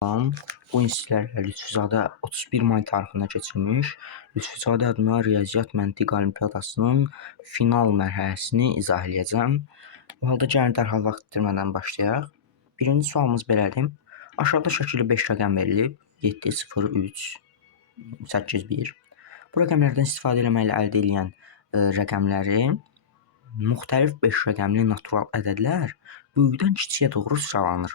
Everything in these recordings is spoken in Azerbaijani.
Bu institutlərlə Lütfüzadə 31 may tarixində keçirilmiş Lütfüzadə adına Riyaziyyat Məntiq Olimpiadasının final mərhələsini izah edəcəm. Bu halda gəlin dərhal vaxt itirmədən başlayaq. Birinci sualımız belədir. Aşağıda şəkildə 5 rəqəm verilib. 7, 0, 3, 8, 1. Bu rəqəmlərdən istifadə etməklə əldə edilən rəqəmləri müxtəlif 5 rəqəmli natural ədədlər böyükdən kiçiyə doğru sıralanır.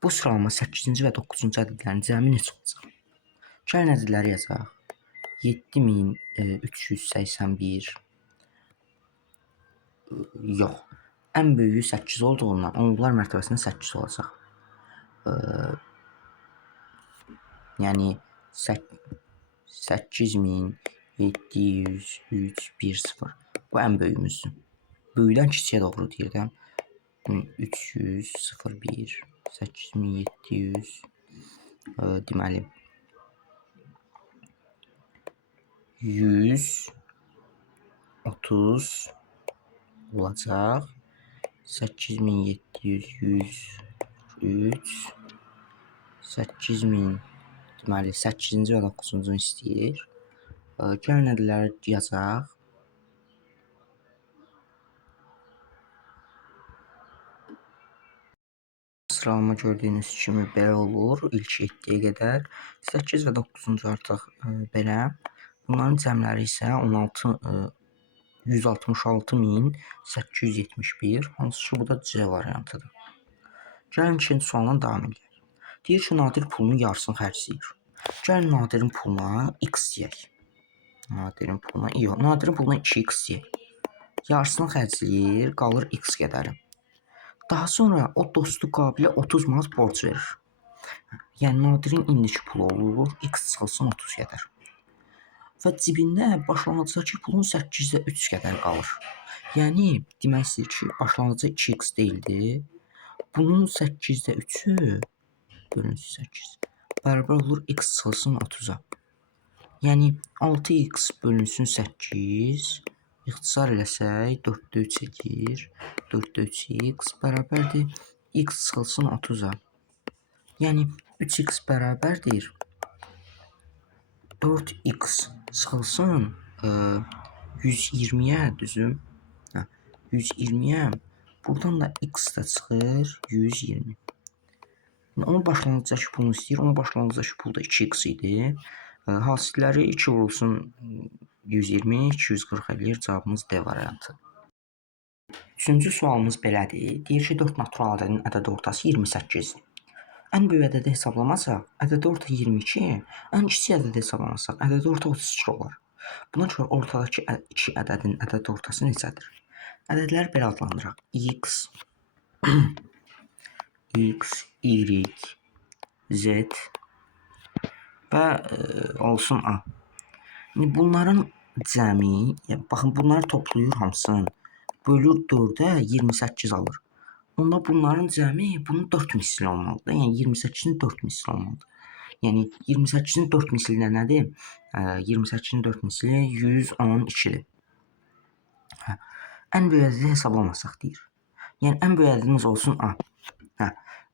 Bu sıralama 8-ci və 9-cu ədədlərin cəmi neçə olacaq? Gəlin ədədləri yazaq. 7381 yox. Ən böyüyü 8 olduğundan onluqlar mərtəbəsində 8 olacaq. Yəni 8703 bu ən böyüyümüzdür. Böyükdən kiçiyə doğru deyirəm. 301 8700 deməli 130 olacaq. 8700 103 8000 deməli 8-ci və 9-cu istəyir. Gəlin ədədləri yazaq. Sıralama gördüyünüz kimi belə olur. İlk 7-yə qədər. 8 və 9-cu artıq belə. Bunların cəmləri isə 166871, hansı ki bu da C variantıdır. Gəlin ikinci sualdan davam edək. Deyir ki, Nadir pulunun yarısını xərcləyir. Gəlin Nadirin puluna x deyək. Nadirin puluna 2x deyək. Yarısını xərcləyir, qalır x qədəri. Daha sonra o dostu Qabilə 30 manat borc verir. Yəni Nadirin indiki pulu olur, x çıxılsın 30 qədər. Və cibində başlanğıcdakı pulun 8-də 3 qədər qalır. Yəni demək istəyir ki, başlanğıcda 2x deyildi. Bunun 8-də 3-ü bölünsün 8 bərabər olur x çıxılsın 30-a. Yəni 6x bölünsün 8 İxtisar eləsək 4-də 3 edir. 4-də 3x bərabərdir x çıxılsın 30-a. Yəni 3x bərabərdir 4x çıxılsın 120-yə düzüm. 120-yə buradan da x də çıxır 120. Onun başlanğıcdakı pulunu istəyir. Onun başlanğıcdakı pul da 2x idi. Hasilləri 2 vurulsun 120, 240 eləyir. Cavabımız D variantı. Üçüncü sualımız belədir. Deyir ki, 4 natural ədədin ədəd ortası 28-dir. Ən böyük ədədi hesablamasaq, ədəd orta 22, ən kiçik ədədi hesablamasaq, ədəd orta 32 olar. Buna görə ortadakı iki ədədin ədəd ortası neçədir? Ədədləri belə adlandıraq. X, Y, Z və olsun A. Bunların cəmi, baxın bunları toplayır hamısını, bölür 4-ə 28 alır. Onda bunların cəmi bunun 4 misli olmalıdır. Yəni 28-in 4 misli olmalıdır. Yəni 28-in 4 misli nədir? 28-in 4 misli 112-dir. Ən böyük ədədi hesablamasaq deyir. Yəni ən böyük ədədimiz olsun A.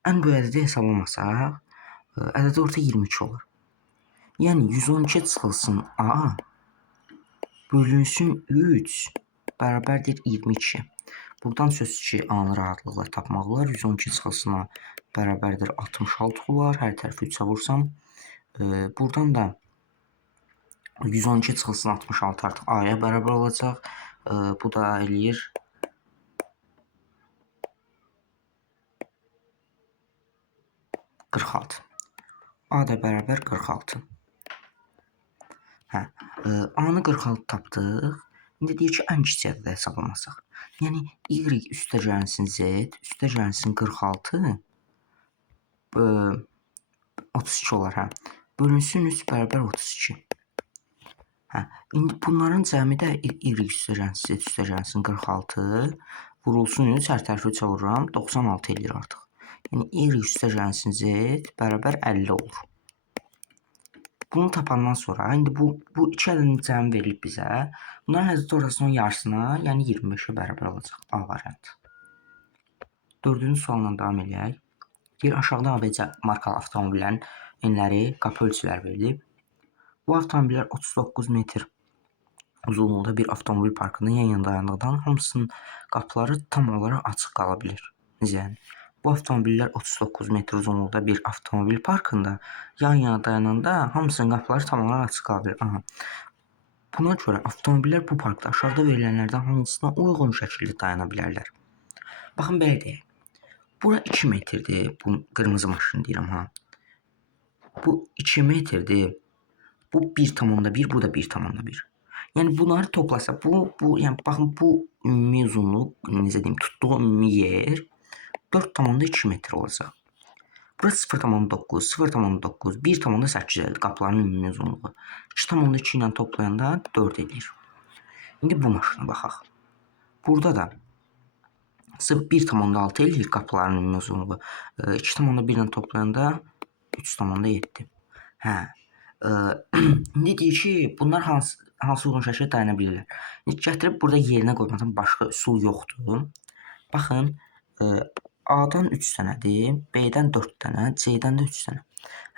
Ən böyük ədədi hesablamasaq, ədəd orta 22 olur. Yəni 112 çıxılsın A bölünsün 3 bərabərdir 22. Buradan söz ki, A-nı rahatlıqla tapmaq olar. 112 çıxılsın A bərabərdir 66 olar. Hər tərəfi 3-ə vursam. Buradan da 112 çıxılsın 66 artıq A-ya bərabər olacaq. Bu da eləyir 46. A da bərabər 46. A-nı 46 tapdıq. İndi deyir ki, ən kiçik ədədə hesablamasaq. Yəni y üstə gəlsin z, üstə gəlsin 46 32 olar. Bölünsün 3 bərabər 32. İndi bunların cəmi də y üstə gəlsin z, üstə gəlsin 46 vurulsun 3, hər tərəfi 3-ə vururam, 96 eləyir artıq. Yəni y üstə gəlsin z bərabər 50 olur. Bunu tapandan sonra, indi bu iki ədədin cəmi verilib bizə. Bunların ədəd ortasının yarısına, yəni 25-ə bərabər olacaq A variantı. Dördüncü sualla davam edək. Deyir aşağıda ABC markalı avtomobillərin enləri, qapı ölçüləri verilib. Bu avtomobillər 39 metr uzunluğunda bir avtomobil parkında yan-yana dayandıqdan hamısının qapıları tam olaraq açıq qala bilir. Necə yəni? Bu avtomobillər 39 metr uzunluqda bir avtomobil parkında yan-yana dayananda hamısının qapıları tam olaraq açıq qala bilir. Aha. Buna görə avtomobillər bu parkda aşağıda verilənlərdən hansına uyğun şəkildə dayana bilərlər. Baxın belə deyək. Bura 2 metrdir. Bu qırmızı maşın deyirəm ha. Bu 2 metrdir. Bu 1,1, bu da 1,1. Yəni bunları toplasa, yəni baxın bu ümumi uzunluq, necə deyim, tutduğu ümumi yer 4,2 metr olacaq. Burası 0,9, 0,9, 1,8 qapıların ümumi uzunluğu. 2,2 ilə toplayanda 4 edir. İndi bu maşına baxaq. Burada da 1,6 eləyir qapıların ümumi uzunluğu. 2,1 ilə toplayanda 3,7. Hə. İndi deyir ki, bunlar hansı uyğun şəkildə dayana bilirlər. İndi gətirib burada yerinə qoymaqdan başqa üsul yoxdur. Baxın, A-dan 3 dənədir, B-dən 4 dənə, C-dən də 3 dənə.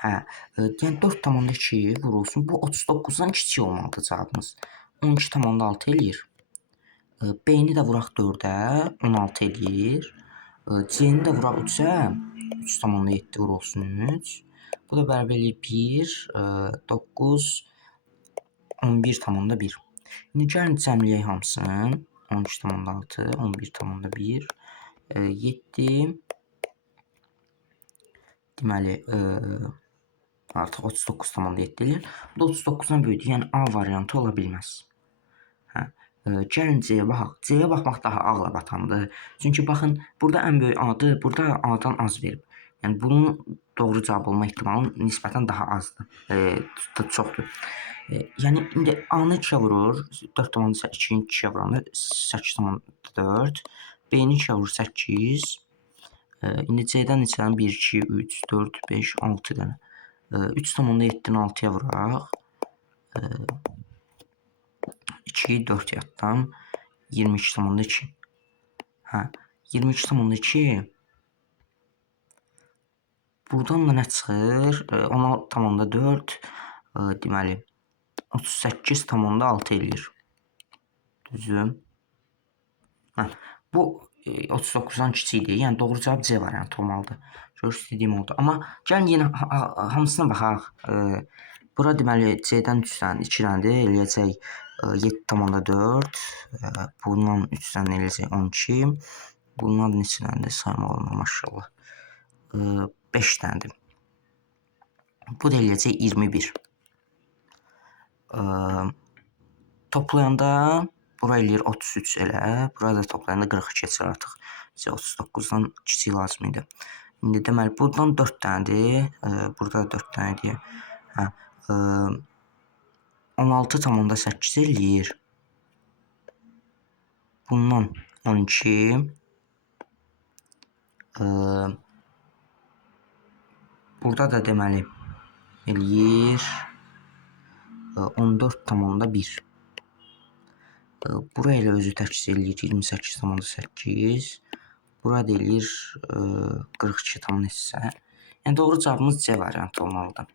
Hə, yəni 4,2 vurulsun. Bu 39-dan kiçik olmalıdır cavabımız. 12,6 eləyir. B-ni də vuraq 4-ə, 16 eləyir. C-ni də vuraq 3-ə, 3,7 vurulsun 3. Bu da bərabər eləyir 1, 9, 11,1. İndi gəlin cəmləyək hamısını. 13,6, 11,1, 7. Deməli, artıq 39,7 eləyir. Bu da 39-dan böyükdür. Yəni A variantı ola bilməz. Hə. Gəlin C-yə baxaq. C-yə baxmaq daha ağla batandır. Çünki baxın, burada ən böyük A-dır, burada A-dan az verib. Yəni bunun doğru cavab olma ehtimalı nisbətən daha azdır. Çoxdur. Yəni indi A-nı 2-yə vurur, 4,2-ni 2-yə vuranda 8,4. B-ni 2-yə vurur 8. İndi C-dən neçədən 1, 2, 3, 4, 5, 6 dənə. 3,7-ni 6-ya vuraq. 2-yi 4 yaddan. 22,2. Hə, 22,2. Buradan da nə çıxır? 16,4. Deməli, 38,6 eləyir. Düzdür? Hə, bu 39-dan kiçikdir. Yəni doğru cavab C variantı olmalıdır. Görürsünüz, dediyim oldu. Amma gəlin yenə hamısına baxaq. Bura deməli C-dən 3 dənə, 2 dənədir. Eləyəcək 7,4. Bundan 3 dənə eləyəcək 12. Bundan neçə dənədir? Saymaq olmur, maşallah. 5 dənədir. Bu da eləyəcək 21. Toplayanda bura eləyir 33 elə. Burada toplayanda 42 keçir artıq. 39-dan kiçik lazım idi. İndi deməli buradan 4 dənədir. Burada da 4 dənədir. Hə. 16,8 eləyir. Bundan 12. Burada da deməli eləyir 14,1. Bura elə özü təşkil eləyir 28,8. Burada eləyir 42,8. Yəni doğru cavabımız C variantı olmalıdır.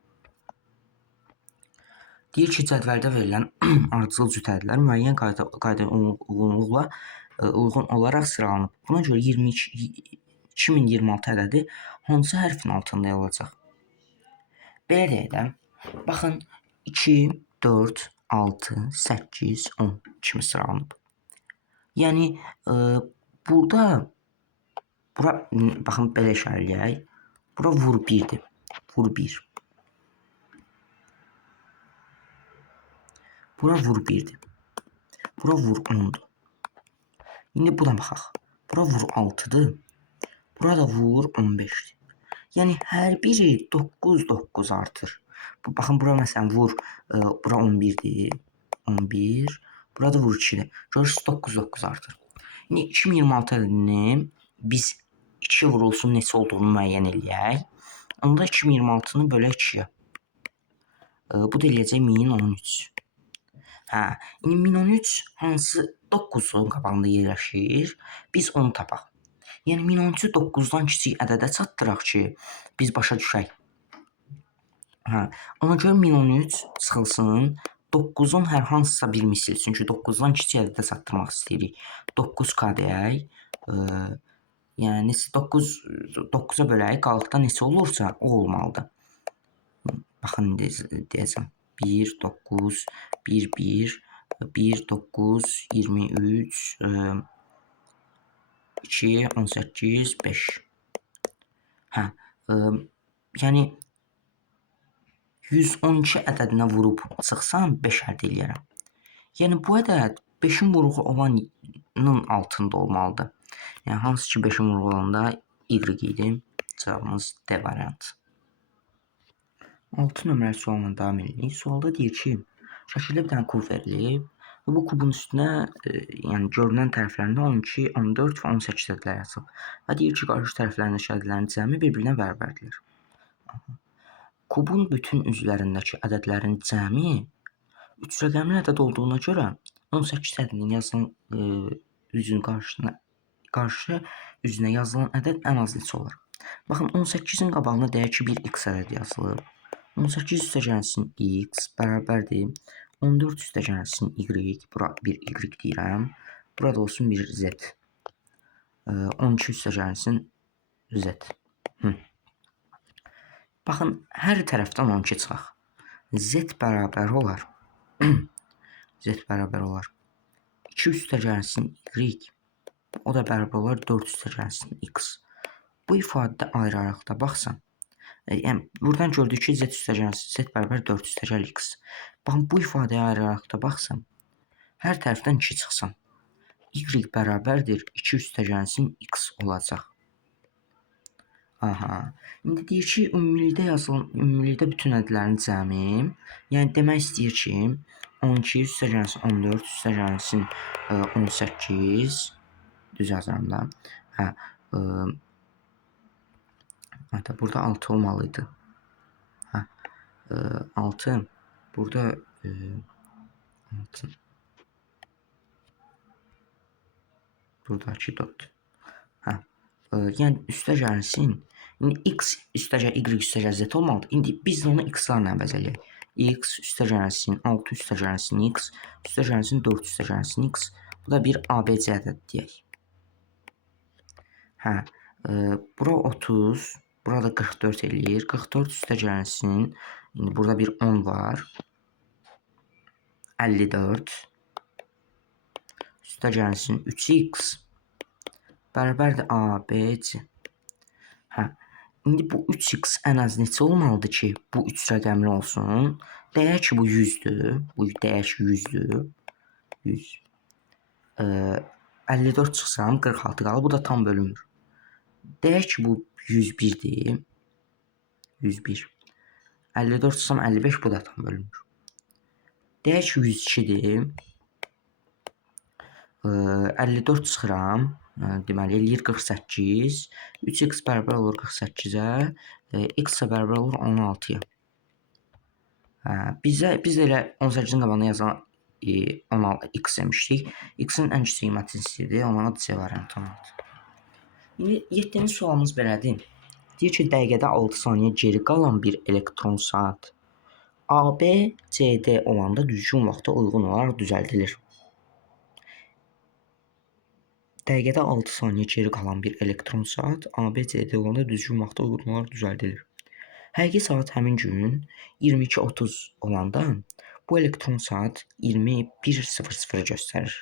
Deyir ki, cədvəldə verilən ardıcıl cüt ədədlər müəyyən qayda uyğunluqla uyğun olaraq sıralanıb. Buna görə 2026 ədədi hansı hərfin altında yer alacaq? Belə deyək də, baxın 2, 4, 6, 8, 10 kimi sıralanıb. Yəni burada bura baxın belə işarələyək. Bura vur 1-dir. Vur 1. Bura vur 1-dir. Bura vur 10-dur. İndi buna baxaq. Bura vur 6-dır. Bura da vur 15-dir. Yəni hər biri 9 artır. Baxın bura məsələn vur, bura 11-dir. 11. Burada vur 2-dir. Görürsünüz 9 artır. İndi 2026 ədədini biz 2 vurulsun neçə olduğunu müəyyən eləyək. Onda 2026-nı bölək 2-yə. Bu da eləyəcək 1013. Hə, indi 1013 hansı 9-un qabağında yerləşir? Biz onu tapaq. Yəni 1013-ü 9-dan kiçik ədədə çatdıraq ki, biz başa düşək. Hə, ona görə 1013 çıxılsın 9-un hər hansısa bir misli, çünki 9-dan kiçik ədədə çatdırmaq istəyirik. 9k deyək. Yəni neçə 9-a bölək, qalıqda neçə olursa o olmalıdır. Baxın indi deyəcəm. 1 9 1 1 1 9 23 2 18 5. Hə, yəni 112 ədədinə vurub çıxsam 5 əldə eləyərəm. Yəni bu ədəd 5-in vuruğu olanın altında olmalıdır. Yəni hansı ki 5-in vuruğu olanda y idi. Cavabımız D variantı. 6 nömrəli sualla davam edirik. Sualda deyir ki, şəkildə bir dənə kub verilib və bu kubun üstünə yəni görünən tərəflərində 12, 14 və 18 ədədlər yazılıb. Və deyir ki, qarşı tərəflərindəki ədədlərin cəmi bir-birinə bərabərdir. Kubun bütün üzvlərindəki ədədlərin cəmi 3 rəqəmli ədəd olduğuna görə 18 ədədinin yazılan qarşı üzünə yazılan ədəd ən az neçə olar? Baxın 18-in qabağına deyək ki, bir x ədədi yazılıb. 18 üstəgəlsin x bərabərdir 14 üstəgəlsin y, bura bir y deyirəm. Burada olsun bir z. 12 üstəgəlsin z. Baxın, hər tərəfdən 12 çıxaq. Z bərabər olar. Z bərabər olar. 2 üstəgəlsin y. O da bərabər olar 4 üstəgəlsin x. Bu ifadədə ayrı-ayrılıqda baxsam. Yəni, buradan gördük ki, z üstəgəlsin z bərabər 4 üstəgəl x. Baxın, bu ifadəyə ayrı-ayrılıqda baxsam. Hər tərəfdən 2 çıxsam. Y bərabərdir 2 üstəgəlsin x olacaq. Aha. İndi deyir ki, ümumilikdə bütün ədədlərin cəmi, yəni demək istəyir ki, 12 üstəgəlsin 14 üstəgəlsin 18 düz yazıram da. Hə. Hatta burada 6 olmalıydı. Hə. 6 burada 6. Buradakı 4. Hə. Yəni üstəgəlsin. İndi x üstəgəl y üstəgəl z olmalıdır. İndi biz onu x-larla əvəzləyək. X üstəgəlsin 6 üstəgəlsin x üstəgəlsin 4 üstəgəlsin x. Bu da bir ABC ədəd deyək. Hə. Bura 30, burada 44 eləyir. 44 üstəgəlsin. İndi burada bir 10 var. 54 üstəgəlsin 3x bərabərdir ABC. Hə. İndi bu 3x ən az neçə olmalıdır ki, bu 3 rəqəmli olsun? Deyək ki, bu 100-dür. Bu deyək ki, 100-dür. 100. 54 çıxsam 46 qalır. Bu da tam bölünmür. Deyək ki, bu 101-dir. 101. 54 çıxsam 55, bu da tam bölünmür. Deyək ki, 102-dir. 54 çıxıram. Deməli, eləyir 48. 3x bərabər olur 48-ə. X bərabər olur 16-ya. Biz elə 18-in qabağına yazan 16x demişdik. X-in ən kiçik qiymətini istəyirdi. Ona da C variantı olmalıdır. İndi 7-ci sualımız belədir. Deyir ki, dəqiqədə 6 saniyə geri qalan bir elektron saat AB, CD olanda düzgün vaxta uyğun olaraq düzəldilir. Dəqiqədə 6 saniyə geri qalan bir elektron saat ABCD olanda düzgün vaxta uyğun olaraq düzəldilir. Həqiqi saat həmin gün 22:30 olanda bu elektron saat 21:00 göstərir.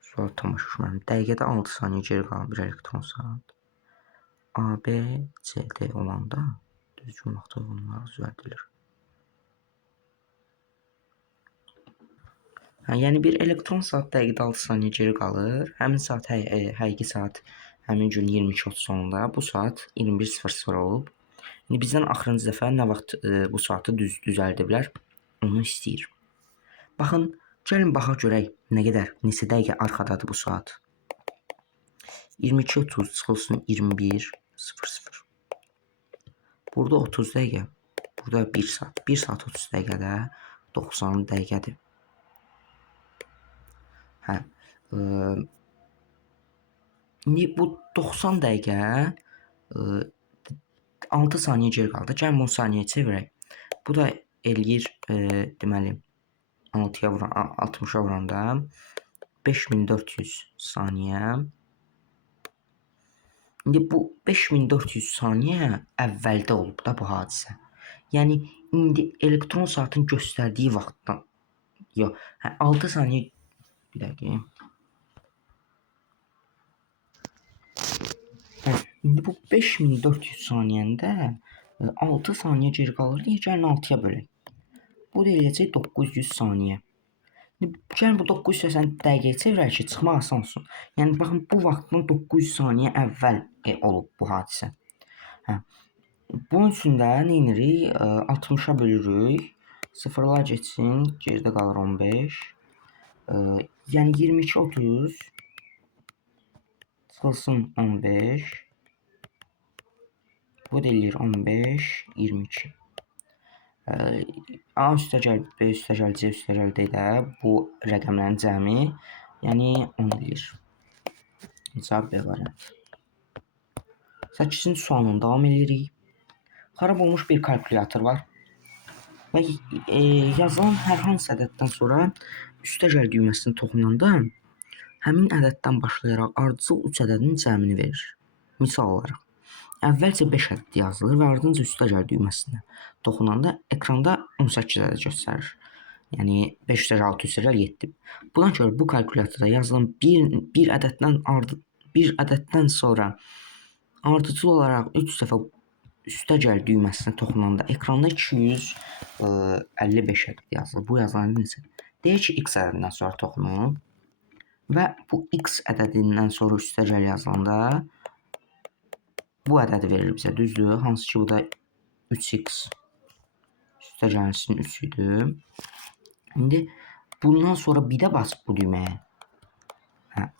Sual tamaşaçılarım. Dəqiqədə 6 saniyə geri qalan bir elektron saat ABCD olanda düzgün vaxta uyğun olaraq düzəldilir. Yəni bir elektron saat dəqiqədə 6 saniyə geri qalır. Həmin saat həqiqi saat həmin gün 22:30 sonunda bu saat 21:00 olub. İndi bizdən axırıncı dəfə nə vaxt bu saatı düzəldiblər onu istəyir. Baxın, gəlin baxaq görək nə qədər, neçə dəqiqə arxadadır bu saat. 22:30 çıxılsın 21:00. Burada 30 dəqiqə, burada 1 saat. 1 saat 30 dəqiqədə 90 dəqiqədir. Hə. İndi bu 90 dəqiqə 6 saniyə geri qaldı. Gəlin bunu saniyəyə çevirək. Bu da eləyir deməli 6-ya vuran 60-a vuranda 5400 saniyə. İndi bu 5400 saniyə əvvəldə olub da bu hadisə. Yəni indi elektron saatın göstərdiyi vaxtdan yox, 6 saniyə bir dəqiqə. İndi bu 5400 saniyəndə 6 saniyə geri qalır deyə gəlin 6-ya bölək. Bu da eləyəcək 900 saniyə. Gəlin bu 980 dəqiqəyə çevirək ki, çıxmaq asan olsun. Yəni baxın bu vaxtdan 900 saniyə əvvəl olub bu hadisə. Bunun üçün də nə edirik? 60-a bölürük. Sıfırlar getsin, geridə qalır 15. Yəni 22 30 çıxılsın 15. Bu da eləyir 15 22. A üstəgəl B üstəgəl C üstəgəl D də bu rəqəmlərin cəmi, yəni 10 eləyir. Cavab B variantı. 8-ci sualla davam edirik. Xarab olmuş bir kalkulyator var və yazılan hər hansı ədəddən sonra üstəgəl düyməsini toxunanda həmin ədəddən başlayaraq ardıcıl 3 ədədin cəmini verir. Misal olaraq, əvvəlcə 5 ədəd yazılır və ardınca üstəgəl düyməsinə toxunanda ekranda 18 ədəd göstərir. Yəni 5 + 6 + 7. Buna görə bu kalkulyatorda yazılan bir ədəddən sonra ardıcıl olaraq 3 dəfə üstəgəl düyməsinə toxunanda ekranda 255 ədəd yazılır. Bu yazılan necə? Deyir ki, x ədədindən sonra toxunub və bu x ədədindən sonra üstəgəl yazılanda bu ədədi verir bizə, düzdür? Hansı ki, bu da 3x üstəgəlsin 3 idi. İndi bundan sonra bir də basıb bu düyməyə.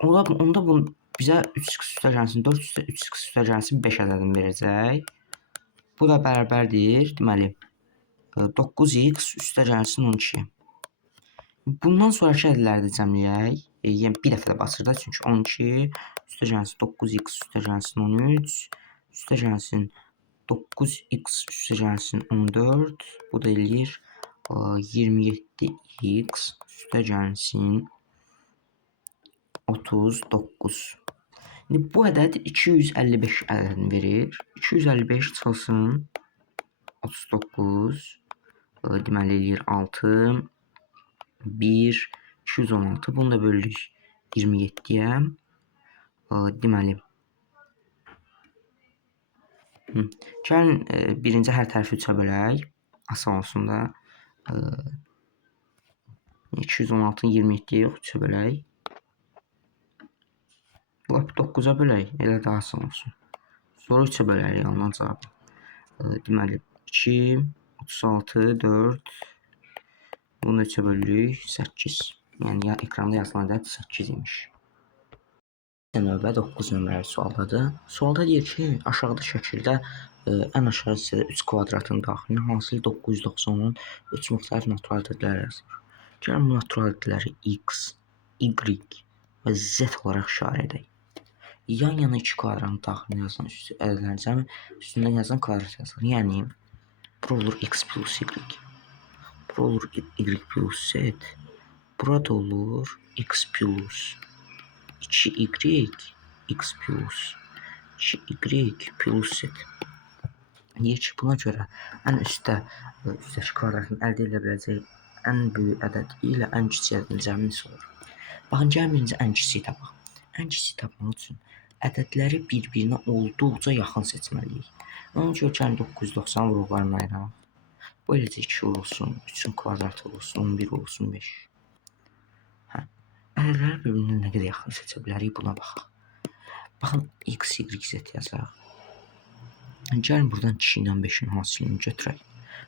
Onda bu bizə 3x üstəgəlsin 4, 3x üstəgəlsin 5 ədədini verəcək. Bu da bərabərdir, deməli 9x üstəgəlsin 12. Bundan sonraki ədədləri də cəmləyək. Yəni bir dəfə də basır da, çünki 12 üstəgəlsin 9x üstəgəlsin 13 üstəgəlsin 9x üstəgəlsin 14. Bu da eləyir 27x üstəgəlsin 39. İndi bu ədəd 255 ədədini verir. 255 çıxılsın 39. Deməli eləyir 6. 1. 216. Bunu da bölürük 27-yə. Deməli. Gəlin birinci hər tərəfi 3-ə bölək. Asan olsun da. 216-nı 27-yə yox 3-ə bölək. 9-a bölək, elə də asan olsun. Sonra 3-ə bölərik ondan cavabı. Deməli 2, 36, 4. Bunu 3-ə bölürük 8. Yəni ekranda yazılan ədəd 8 imiş. Növbə 9 nömrəli sualdadır. Sualda deyir ki, aşağıda şəkildə ən aşağı hissədə 3 kvadratın daxilində hansılı 990-ın 3 müxtəlif natural ədədləri yazılır. Gəlin bu natural ədədləri x, y və z olaraq işarə edək. Yan-yana 2 kvadratın daxilində yazılan ədədlərin cəmi üstündə yazılan kvadrat yazılır. Yəni bura olur x plus y. Bura olur y plus z. Burada olur x plus 2y x plus 2y plus z. Deyir ki, buna görə ən üstdəki kvadratın əldə edilə biləcəyi ən böyük ədəd ilə ən kiçik ədədin cəmini sorur. Baxın, gəlin birinci ən kiçiyi tapaq. Ən kiçiyi tapmaq üçün ədədləri bir-birinə olduqca yaxın seçməliyik. Onun üçün gəlin 990 vuruqlarını ayıraq. Bu eləcə 2 olsun, 3-ün kvadratı olsun, 11 olsun, 5. Ədədləri bir-birinə nə qədər yaxın seçə bilərik, buna baxaq. Baxın, x, y, z yazaq. Gəlin buradan 2 ilə 5-in hasilini götürək.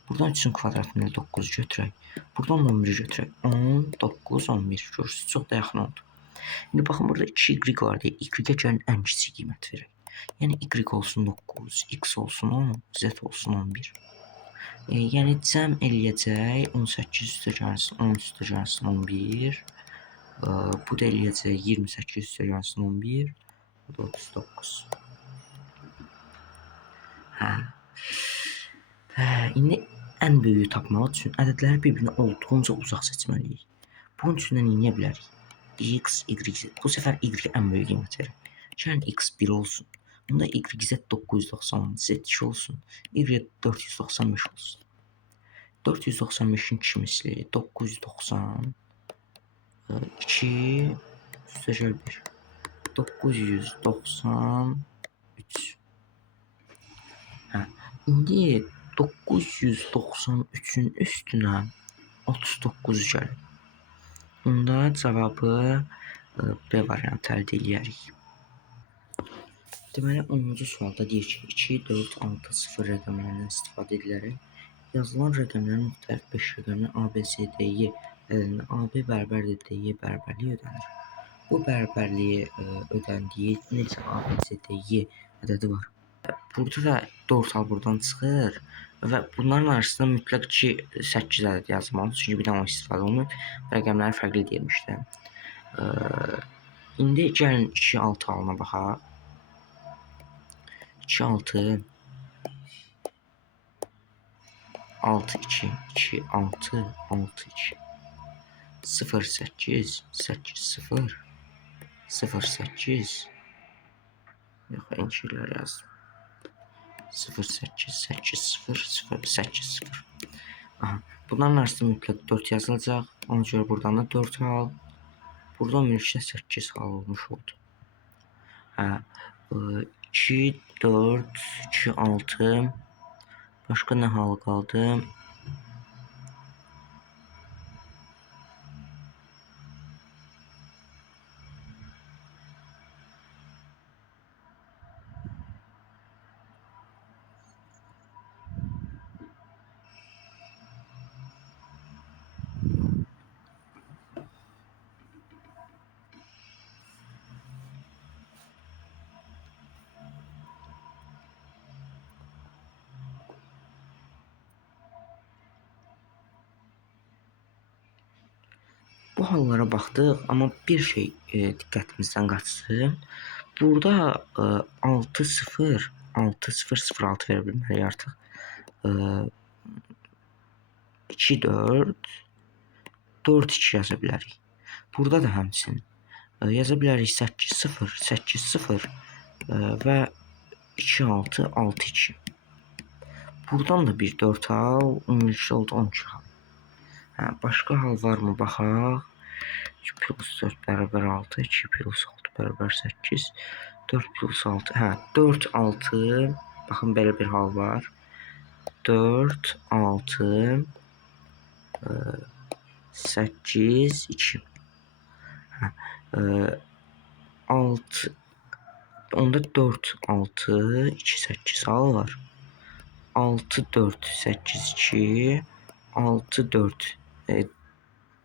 Buradan 3-ün kvadratını 9 götürək. Buradan 11-i götürək. 10, 9, 11. Görürsünüz, çox da yaxın oldu. İndi baxın, burada 2y var deyə y-ə gəlin ən kiçik qiymət verək. Yəni y olsun 9, x olsun 10, z olsun 11. Yəni cəm eləyəcək 18 üstəgəlsin 10 üstəgəlsin 11. Bu da eləyəcək 28 üstəgəlsin 11. Bu da 39. Hə. İndi ən böyüyü tapmaq üçün ədədləri bir-birinə olduqca uzaq seçməliyik. Bunun üçün nə edə bilərik? X, Y. Bu səfər Y ən böyük qiymət verir. Gəlin X 1 olsun. Bunda Y Z 990, Z 2 olsun. Y 495 olsun. 495'in 2 misli 990 2 üstəgəl 1 993. Hə, indi 993'ün üstünə 39 gəlir. Bunda cavabı B variantı əldə edərik. Deməli 10-cu sualda deyir ki, 2, 4, 6, 0 rəqəmlərindən istifadə edilərək yazılan rəqəmlərin müxtəlif 5 rəqəminin ABCD'yi ədədində AB bərabərdir D-yə bərabərliyi ödənir. Bu bərabərliyi ödəndiyi neçə ABCD'yi ədədi var? Burada da 4 al buradan çıxır və bunların arasında mütləq ki 8 ədəd yazmalıyıq. Çünki bir dənə o istifadə olunub. Rəqəmləri fərqli deyilmişdi. İndi gəlin 2, 6 halına baxaq. 2, 6 6, 2, 2, 6, 6, 2 0, 8, 8, 0 0, 8 yox, ençilər yazdım. 0, 8, 8, 0, 0, 8, 0. Aha, bunların arasında mütləq 4 yazılacaq. Ona görə buradan da 4 al. Buradan mülkdə 8 hal olmuş oldu. Hə, 2, 4, 2, 6. Başqa nə hal qaldı? Bu hallara baxdıq, amma bir şey diqqətimizdən qaçsın. Burada 6, 0, 6, 0, 0, 6 verə bilməliyik artıq. 2, 4, 4, 2 yaza bilərik. Burada da həmçinin yaza bilərik 8, 0, 8, 0 və 2, 6, 6, 2. Buradan da bir 4 al, ümumilikdə oldu 12 hal. Hə, başqa hal varmı baxaq. 2 plus 4 bərabər 6, 2 plus 6 bərabər 8, 4 plus 6, hə, 4, 6, baxın belə bir hal var. 4, 6, 8, 2. Hə, 6, onda 4, 6, 2, 8 hal var. 6, 4, 8, 2, 6, 4,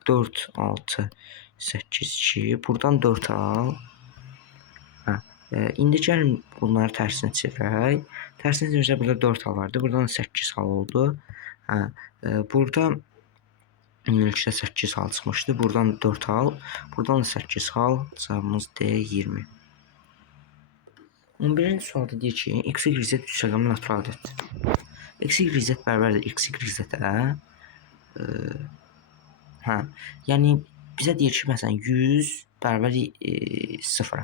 4, 6, 8, 2. Buradan 4 al. Hə, indi gəlin bunları tərsinə çevirək. Tərsinə çevirsək burada 4 hal vardı. Buradan 8 hal oldu. Hə, burada ümumilikdə 8 hal çıxmışdı. Buradan 4 hal. Buradan da 8 hal. Cavabımız D 20. 11-ci sualda deyir ki, x, y, z 3 rəqəmi natural ədəddir. X, y, z bərabərdir x, y, z-ə. Hə, yəni bizə deyir ki, məsələn 100 bərabər 0-a.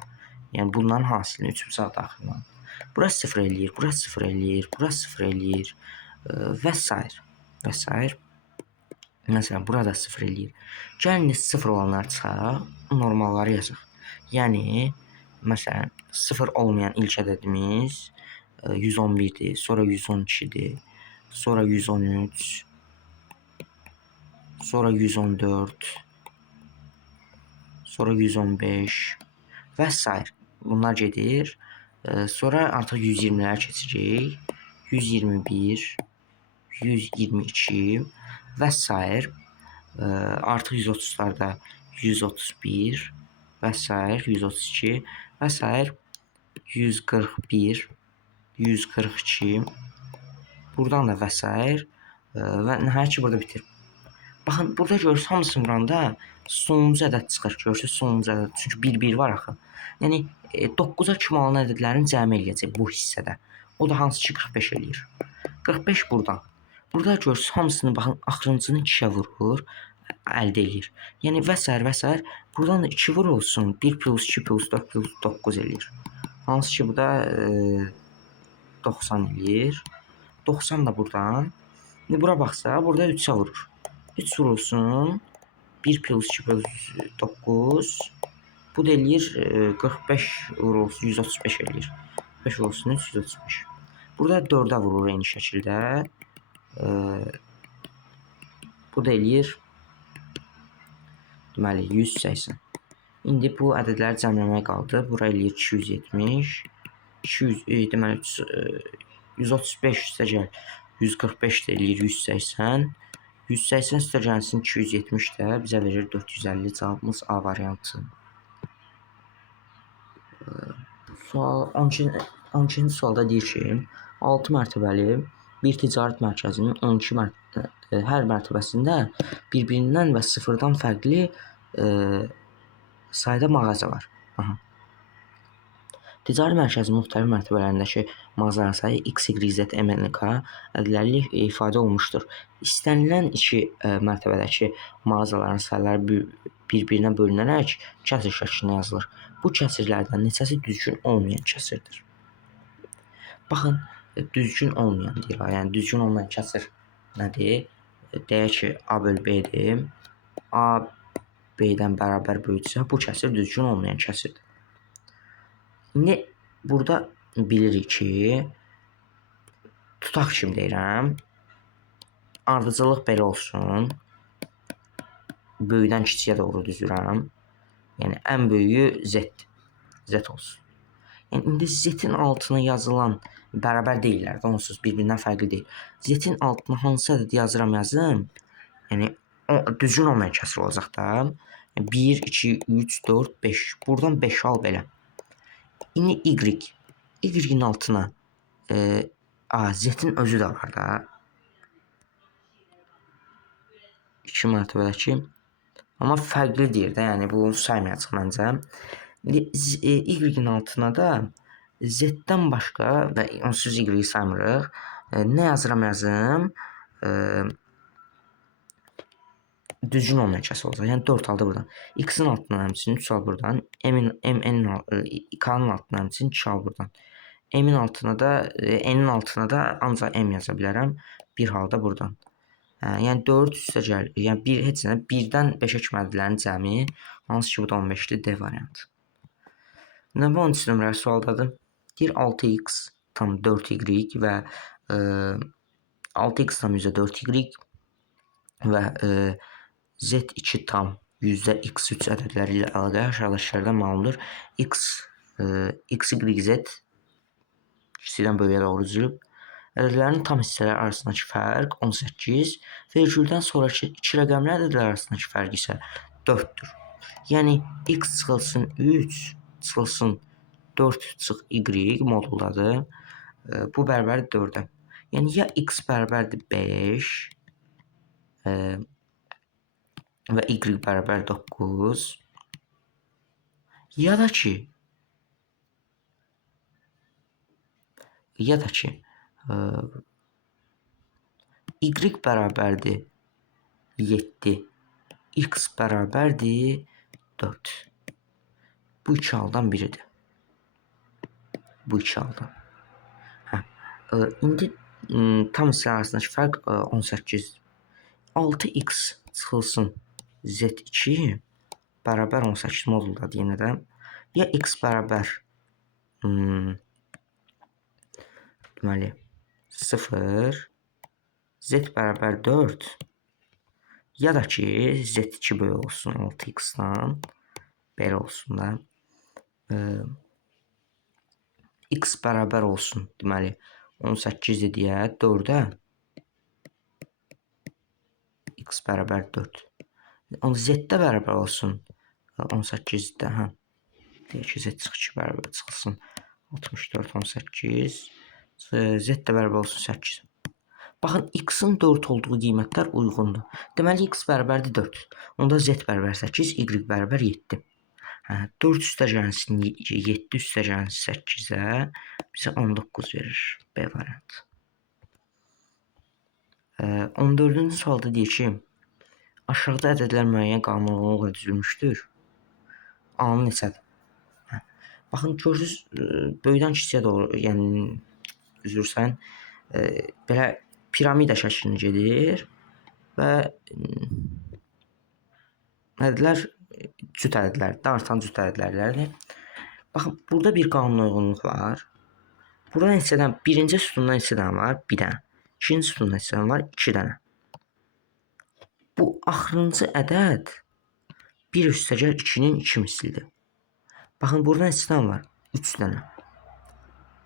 Yəni bunların hasilini 3 misal daxilində. Burası 0 eləyir, burası 0 eləyir, burası 0 eləyir və s. və s. Məsələn, burada 0 eləyir. Gəlin 0 olanları çıxaq, normalları yazaq. Yəni, məsələn, 0 olmayan ilk ədədimiz 111-dir, sonra 112-dir, sonra 113, sonra 114, sonra 115 və s. Bunlar gedir. Sonra artıq 120-lərə keçirik. 121, 122 və s. Artıq 130-larda 131 və s. 132 və s. 141, 142, buradan da və s. Və nəhayət ki, burada bitir. Baxın, burada görürsünüz hamısını vuranda sonuncu ədəd çıxır. Görürsünüz sonuncu ədəd. Çünki 1-1 var axı. Yəni 9-a kimi olan ədədlərin cəmi eləyəcək bu hissədə. O da hansı ki 45 eləyir. 45 buradan. Burada görürsünüz hamısını baxın axırıncını 2-yə vurur, əldə eləyir. Yəni və s. Buradan da 2 vurulsun. 1 plus 2 plus 4 plus 9 eləyir. Hansı ki bu da 90 eləyir. 90 da buradan. İndi bura baxsa, burada 3-ə vurur. 3 vurulsun. 1 plus 2 plus 9. Bu da eləyir 45 vurulsun 135 eləyir. 5 vurulsun 135. Burada 4-ə vurur eyni şəkildə. Bu da eləyir deməli 180. İndi bu ədədləri cəmləmək qaldı. Bura eləyir 270. 200 deməli 135 üstəgəl 145 də eləyir 180. 180 üstəgəlsin 270 də bizə verir 450. Cavabımız A variantı. Sual 12-ci sualda deyir ki, 6 mərtəbəli bir ticarət mərkəzinin 12 hər mərtəbəsində bir-birindən və sıfırdan fərqli sayda mağaza var. Ticari mərkəzin müxtəlif mərtəbələrindəki mağazaların sayı X, Y, Z, M, N, K ədədləri ifadə olunmuşdur. İstənilən iki mərtəbədəki mağazaların sayları bir-birinə bölünərək kəsr şəklində yazılır. Bu kəsrlərdən neçəsi düzgün olmayan kəsrdir? Baxın, düzgün olmayan deyir. Yəni düzgün olmayan kəsr nədir? Deyək ki, A bölü B-dir. A B-dən bərabər böyüksə, bu kəsr düzgün olmayan kəsrdir. İndi burada bilirik ki, tutaq kimi deyirəm, ardıcıllıq belə olsun, böyüdən kiçiyə doğru düzürəm, yəni ən böyüyü Z olsun. Yəni indi Z-in altına yazılan bərabər deyirlər də, onsuz bir-birindən fərqli deyil. Z-in altına hansı ədəd yazıram, yəni düzgün olmayan kəsr olacaq da, 1, 2, 3, 4, 5, buradan 5 al belə. İndi Y-in altına Z-in özü də var da. 2 mərtəbədəki. Amma fərqli deyir də, yəni bunu saymayacaq məncə. İndi Y-in altına da Z-dən başqa və onsuz Y-i saymırıq. Nə yazıram? Düzgün olmayan kəsr olacaq. Yəni 4 aldı buradan. X-in altından həmçinin 3 al buradan. K-nın altından həmçinin 2 al buradan. N-in altına da ancaq M yaza bilərəm. Bir halda buradan. Yəni 4 üstəgəl, yəni heç nə 1-dən 5-ə kimi ədədlərin cəmi, hansı ki bu da 15-dir, D variantı. Növbə 13 nömrəli sualdadır. Deyir 6x tam 4y və 6x tam %4y və Z2 tam %x3 ədədləri ilə əlaqə aşağıdakılardan məlumdur. X, Y, Z kiçikdən böyüyə doğru düzülüb. Ədədlərin tam hissələri arasındakı fərq 18, vergüldən sonraki 2 rəqəmli ədədlər arasındakı fərq isə 4-dür. Yəni x çıxılsın 3, çıxılsın 4 çıx y moduldadır. Bu bərabərdir 4-ə. Yəni ya x bərabərdir 5 və y bərabər 9, ya da ki y bərabərdir 7, x bərabərdir 4. Bu iki haldan biridir. Bu iki haldan. İndi tam hissələr arasındakı fərq 18. 6x çıxılsın z2 bərabər 18 moduldadır yenə də. Ya x bərabər deməli 0, z bərabər 4, ya da ki z2 böyük olsun 6x-dan, belə olsun da. X bərabər olsun deməli 18 deyə 4-ə x bərabər 4. Z-də bərabər olsun 18-də, deyək ki z2 bərabər çıxılsın 64, 18. Z-də bərabər olsun 8. Baxın, x-in 4 olduğu qiymətlər uyğundur. Deməli, x bərabərdir 4. Onda z bərabər 8, y bərabər 7. 4 üstəgəlsin 7 üstəgəlsin 8-ə bizə 19 verir. B variantı. 14-cü sualda deyir ki, aşağıda ədədlər müəyyən qanunluqla düzülmüşdür. A-nın neçədir? Baxın, görürsünüz, böyüdən kiçiyə doğru, yəni üzürsən, belə piramida şəklində gedir və ədədlər cüt ədədlərdir, artan cüt ədədlərdir. Baxın, burada bir qanuna uyğunluq var. Burada neçədən, birinci sütundan neçə dənə var? Bir dənə. İkinci sütundan neçə dənə var? 2 dənə. Bu axırıncı ədəd 1 üstəgəl 2-nin 2 mislidir. Baxın, burada neçə dənə var? 3 dənə.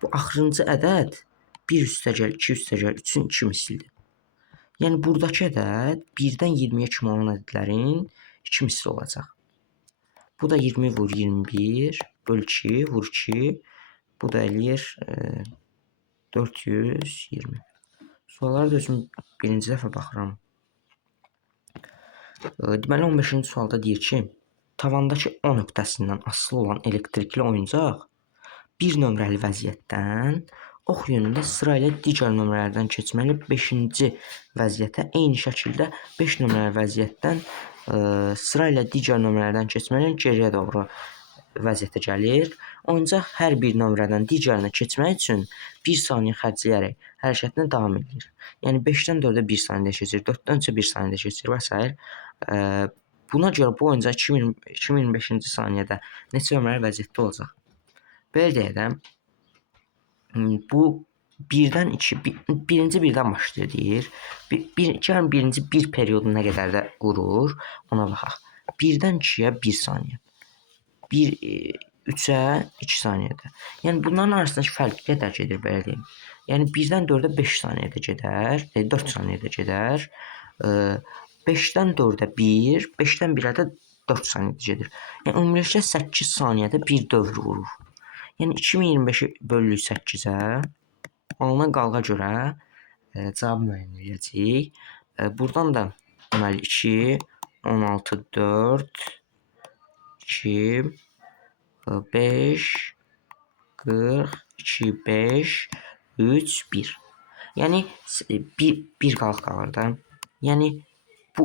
Bu axırıncı ədəd 1 üstəgəl 2 üstəgəl 3-ün 2 mislidir. Yəni, buradakı ədəd 1-dən 20-yə kimi olan ədədlərin 2 misli olacaq. Bu da 20 vur 21 böl 2 vur 2. Bu da eləyir 420. Suallara da özüm birinci dəfə baxıram. Deməli, 15-ci sualda deyir ki, tavandakı O nöqtəsindən asılı olan elektrikli oyuncaq bir nömrəli vəziyyətdən ox yönündə sırayla digər nömrələrdən keçməli 5-ci vəziyyətə eyni şəkildə 5 nömrəli vəziyyətdən sırayla digər nömrələrdən keçməli geriyə doğru vəziyyətə gəlir. Oyuncaq hər bir nömrədən digərinə keçmək üçün 1 saniyə xərcləyərək hərəkətinə davam edir. Yəni 5-dən 4-ə 1 saniyədə keçir, 4-dən 3-ə 1 saniyədə keçir və s. Buna görə bu oyuncaq 2025-ci saniyədə neçə nömrəli vəziyyətdə olacaq? Belə deyək də, bu birdən 2, birinci birdən başlayır deyir. Gəlin birinci bir periyodu nə qədər də qurur, ona baxaq. 1-dən 2-yə 1 saniyə. 3-ə 2 saniyədə. Yəni bunların arasındakı fərq qədər gedir, belə deyim. Yəni 1-dən 4-ə 5 saniyədə gedər, 4 saniyədə gedər. 5-dən 4-ə 1, 5-dən 1-ə də 4 saniyədə gedir. Yəni ümumilikdə 8 saniyədə bir dövr vurur. Yəni 2025-i bölürük 8-ə. Alınan qalığa görə cavab müəyyən edəcəyik. Buradan da deməli 2, 16, 4, 2, 5, 40, 2, 5, 3, 1. Yəni bir qalıq qalır da. Yəni bu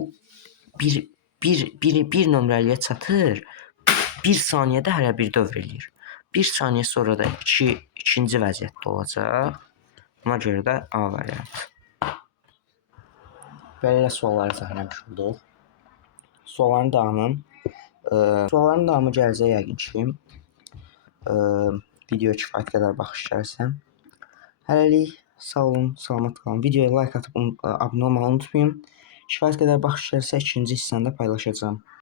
bir nömrəliyə çatır. 1 saniyədə hələ bir dövr eləyir. 1 saniyə sonra da ikinci vəziyyətdə olacaq. Buna görə də A variantı. Belə sualları səhrəmiş olduq. Sualların davamı gələcək yəqin ki. Videoya kifayət qədər baxış gəlsən. Hələlik sağ olun, salamat qalın. Videoya like atıb abunə olmağı unutmayın. Kifayət qədər baxış gəlsə ikinci hissəni də paylaşacağım.